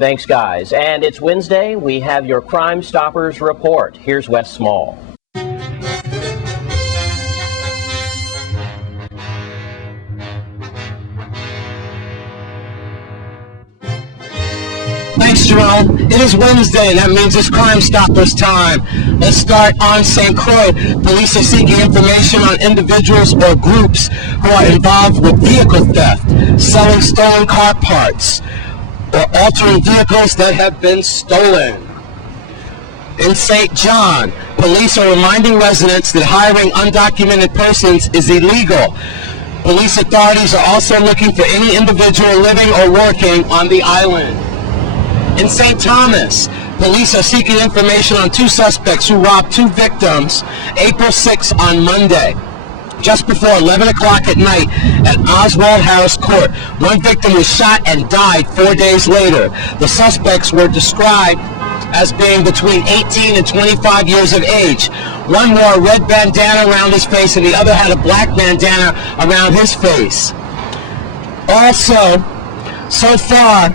Thanks, guys. And it's Wednesday. We have your Crime Stoppers report. Here's Wes Small. Thanks, Jerome. It is Wednesday, and that means it's Crime Stoppers time. Let's start on St. Croix. Police are seeking information on individuals or groups who are involved with vehicle theft, selling stolen car parts, or altering vehicles that have been stolen. In St. John, police are reminding residents that hiring undocumented persons is illegal. Police authorities are also looking for any individual living or working on the island. In St. Thomas, police are seeking information on two suspects who robbed two victims April 6 on Monday, just before 11 o'clock at night at Oswald Harris Court. One victim was shot and died 4 days later. The suspects were described as being between 18 and 25 years of age. One wore a red bandana around his face and the other had a black bandana around his face. Also, so far,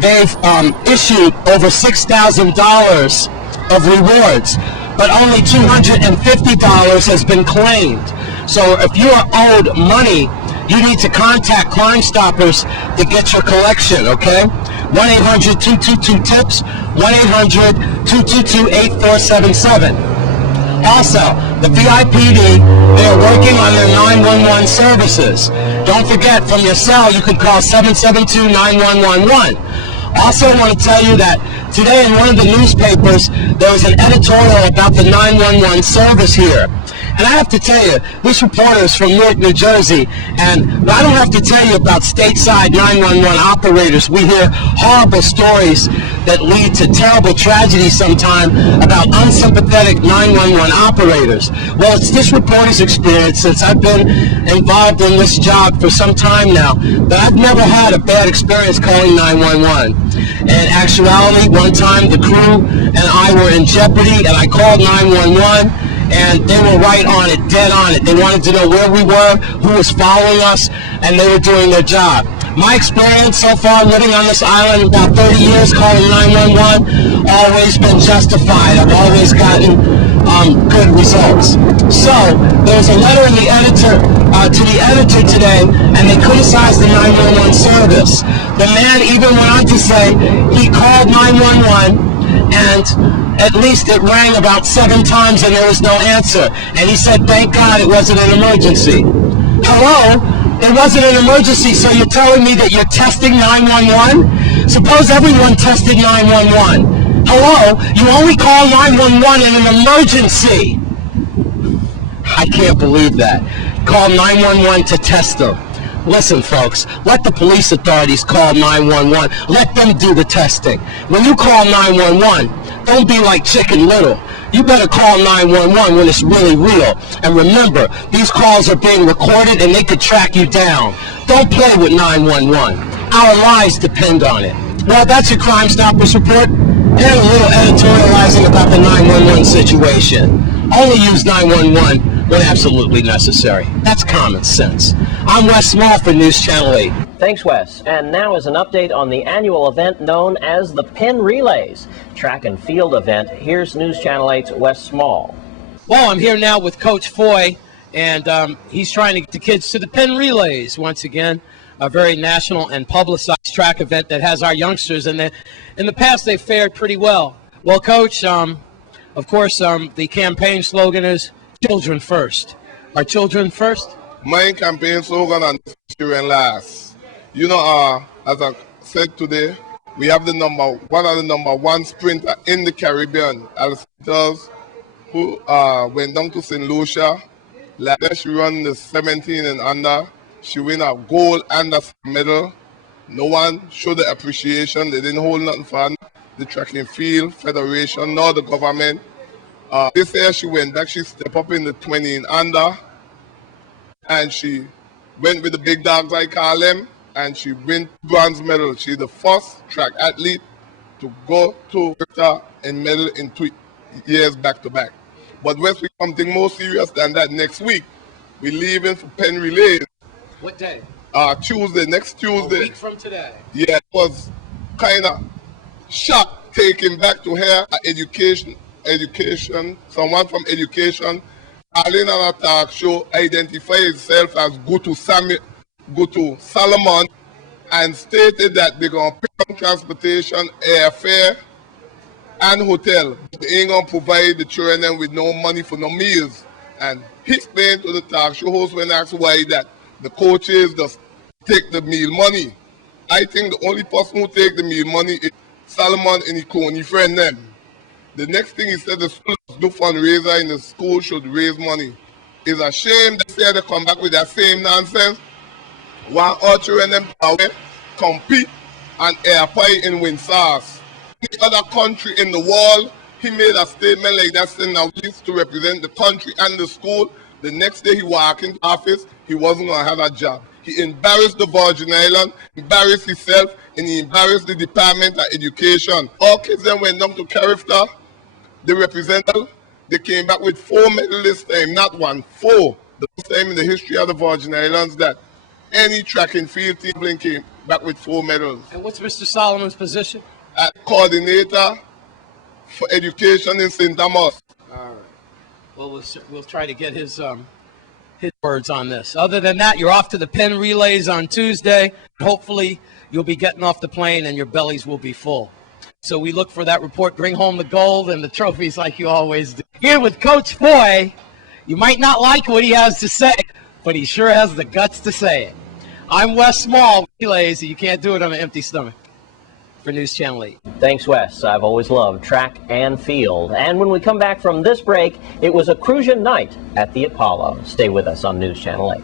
they've issued over $6,000 of rewards, but only $250 has been claimed. So if you are owed money, you need to contact Crime Stoppers to get your collection, okay? 1-800-222-TIPS, 1-800-222-8477. Also, the VIPD, they are working on their 911 services. Don't forget, from your cell, you can call 772-9111. Also, I want to tell you that today in one of the newspapers, there was an editorial about the 911 service here. And I have to tell you, this reporter is from Newark, New Jersey, and I don't have to tell you about stateside 911 operators. We hear horrible stories that lead to terrible tragedies sometimes about unsympathetic 911 operators. Well, it's this reporter's experience, since I've been involved in this job for some time now, that I've never had a bad experience calling 911. In actuality, one time the crew and I were in jeopardy, and I called 911, and they were right on it, dead on it. They wanted to know where we were, who was following us, and they were doing their job. My experience so far living on this island, about 30 years calling 911, always been justified. I've always gotten good results. So there was a letter in the editor to the editor today, and they criticized the 911 service. The man even went on to say he called 911 and at least it rang about 7 times and there was no answer. And he said, thank God it wasn't an emergency. Hello? It wasn't an emergency, so you're telling me that you're testing 911? Suppose everyone tested 911. Hello? You only call 911 in an emergency. I can't believe that. Call 911 to test them. Listen, folks, let the police authorities call 911. Let them do the testing. When you call 911, don't be like Chicken Little. You better call 911 when it's really real. And remember, these calls are being recorded and they could track you down. Don't play with 911. Our lives depend on it. Well, that's your Crime Stoppers report and a little editorializing about the 911 situation. Only use 911 when absolutely necessary. That's common sense. I'm Wes Small for News Channel 8. Thanks, Wes. And now is an update on the annual event known as the Penn Relays, track and field event. Here's News Channel 8's Wes Small. Well, I'm here now with Coach Foy, and he's trying to get the kids to the Penn Relays once again, a very national and publicized track event that has our youngsters, and in the past they've fared pretty well. Well, Coach, of course, the campaign slogan is children first. Are children first? My campaign slogan is children last. You know, as I said today, we have one of the number one sprinter in the Caribbean, Alice, who went down to St. Lucia. Last year she ran the 17 and under. She won a gold and a medal. No one showed the appreciation. They didn't hold nothing for the track and field federation nor the government. This year she went back. She stepped up in the 20 and under, and she went with the big dogs, I call them, and she won bronze medal. She's the first track athlete to go to victor and medal in 2 years back to back. But West, we something more serious than that. Next week, we're leaving for Penn Relays. What day? Tuesday, next Tuesday. A week from today. Yeah, it was kind of shock taken back to her education, someone from education, calling on a talk show, identify himself as Gutu Solomon, and stated that they're going to pay on transportation, airfare, and hotel. They ain't going to provide the children with no money for no meals. And he explained to the talk show host when asked why that the coaches just take the meal money. I think the only person who take the meal money is Solomon and his crony friend them. The next thing he said, the schools do fundraiser and the school should raise money. It's a shame that they come back with that same nonsense. While all children them away, compete and air pie in Winsars. Any other country in the world, he made a statement like that saying now he used to represent the country and the school. The next day he walked into office, he wasn't going to have a job. He embarrassed the Virgin Islands, embarrassed himself, and he embarrassed the Department of Education. All kids then went down to Carifta, they represented, they came back with 4 medals this time, not 1, 4. The first time in the history of the Virgin Islands that any track and field team came back with 4 medals. And what's Mr. Solomon's position? As coordinator for education in St. Thomas. All right. Well, we'll try to get his words on this. Other than that, you're off to the Penn Relays on Tuesday. Hopefully, you'll be getting off the plane and your bellies will be full. So we look for that report. Bring home the gold and the trophies like you always do. Here with Coach Foy, you might not like what he has to say, but he sure has the guts to say it. I'm Wes Small, Relays, and you can't do it on an empty stomach. For News Channel 8. Thanks, Wes. I've always loved track and field. And when we come back from this break, it was a Crucian night at the Apollo. Stay with us on News Channel 8.